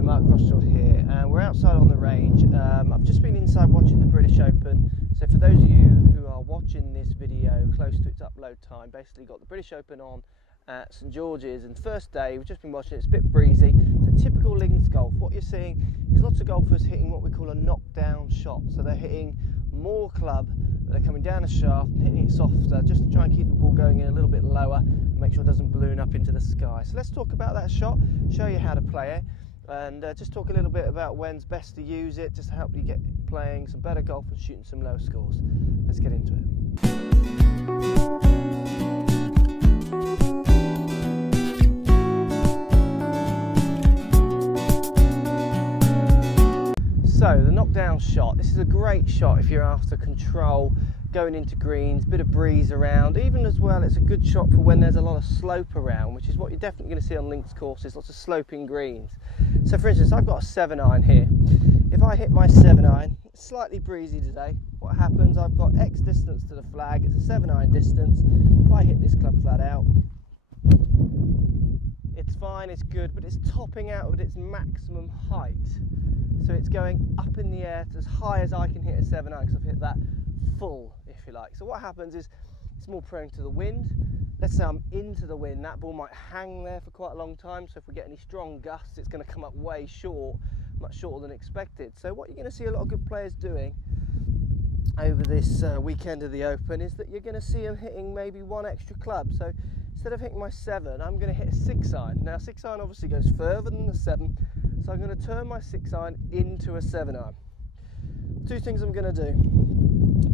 Hello, Mark Crossfield here, and we're outside on the range. I've just been inside watching the British Open. So for those of you who are watching this video close to its upload time, basically got the British Open on at St George's, and first day we've just been watching it. It's a bit breezy. It's a typical links golf. What you're seeing is lots of golfers hitting what we call a knockdown shot. So they're hitting more club, but they're coming down a shaft and hitting it softer, just to try and keep the ball going in a little bit lower and make sure it doesn't balloon up into the sky. So let's talk about that shot, show you how to play it, and just talk a little bit about when's best to use it, just to help you get playing some better golf and shooting some low scores. Let's get into it. So the knockdown shot, this is a great shot if you're after control, going into greens, bit of breeze around. Even as well, it's a good shot for when there's a lot of slope around, which is what you're definitely going to see on links courses, lots of sloping greens. So for instance, I've got a 7-iron here. If I hit my 7-iron, it's slightly breezy today. What happens, I've got X distance to the flag, it's a 7-iron distance. If I hit this club flat out, it's fine, it's good, but it's topping out at its maximum height. So it's going up in the air to as high as I can hit a 7-iron, because I've hit that full, if you like. So what happens is it's more prone to the wind. Let's say I'm into the wind, that ball might hang there for quite a long time. So if we get any strong gusts, it's going to come up way short, much shorter than expected. So what you're going to see a lot of good players doing over this weekend of the Open is that you're going to see them hitting maybe one extra club. So instead of hitting my 7, I'm going to hit a 6-iron. Now 6-iron obviously goes further than the 7, so I'm going to turn my 6-iron into a 7-iron. Two things I'm going to do.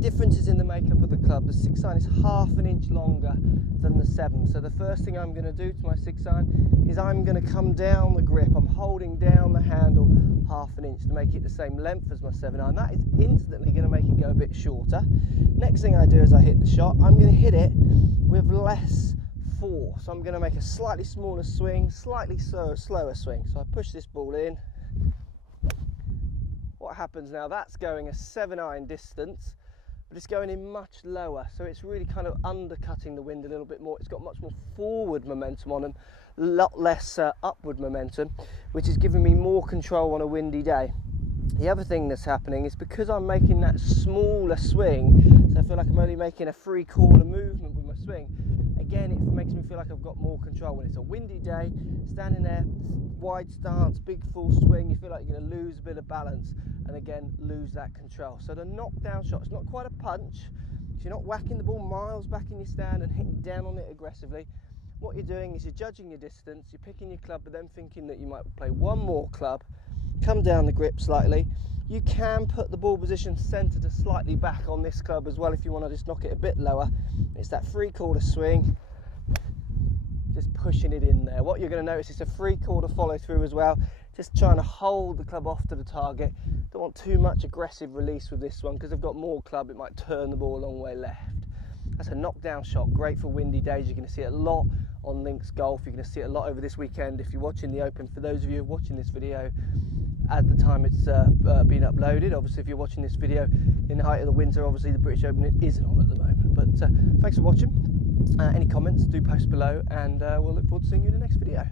Differences in the makeup of the club. The 6-iron is half an inch longer than the 7. So the first thing I'm going to do to my 6-iron is I'm going to come down the grip. I'm holding down the handle half an inch to make it the same length as my 7-iron. That is instantly going to make it go a bit shorter. Next thing I do is I hit the shot. I'm going to hit it with less force. So I'm going to make a slightly smaller swing, slightly slower swing. So I push this ball in. What happens now, that's going a 7-iron distance, but it's going in much lower, so it's really kind of undercutting the wind a little bit more. It's got much more forward momentum on them, a lot less upward momentum, which is giving me more control on a windy day. The other thing that's happening is because I'm making that smaller swing, so I feel like I'm only making a 3/4 movement with my swing. Again, it makes me feel like I've got more control. When it's a windy day, standing there, wide stance, big full swing, you feel like you're going to lose a bit of balance and again lose that control. So the knockdown shot, it's not quite a punch, so you're not whacking the ball miles back in your stand and hitting down on it aggressively. What you're doing is you're judging your distance, you're picking your club, but then thinking that you might play one more club, come down the grip slightly. You can put the ball position centre to slightly back on this club as well if you want to just knock it a bit lower. It's that 3/4 swing, just pushing it in there. What you're going to notice is a 3/4 follow through as well, just trying to hold the club off to the target. Don't want too much aggressive release with this one because I've got more club, it might turn the ball a long way left. That's a knockdown shot, great for windy days. You're going to see it a lot on links golf. You're going to see it a lot over this weekend if you're watching the Open. For those of you watching this video at the time it's been uploaded, obviously if you're watching this video in the height of the winter, obviously the British Open isn't on at the moment. But thanks for watching. Any comments, do post below, and we'll look forward to seeing you in the next video.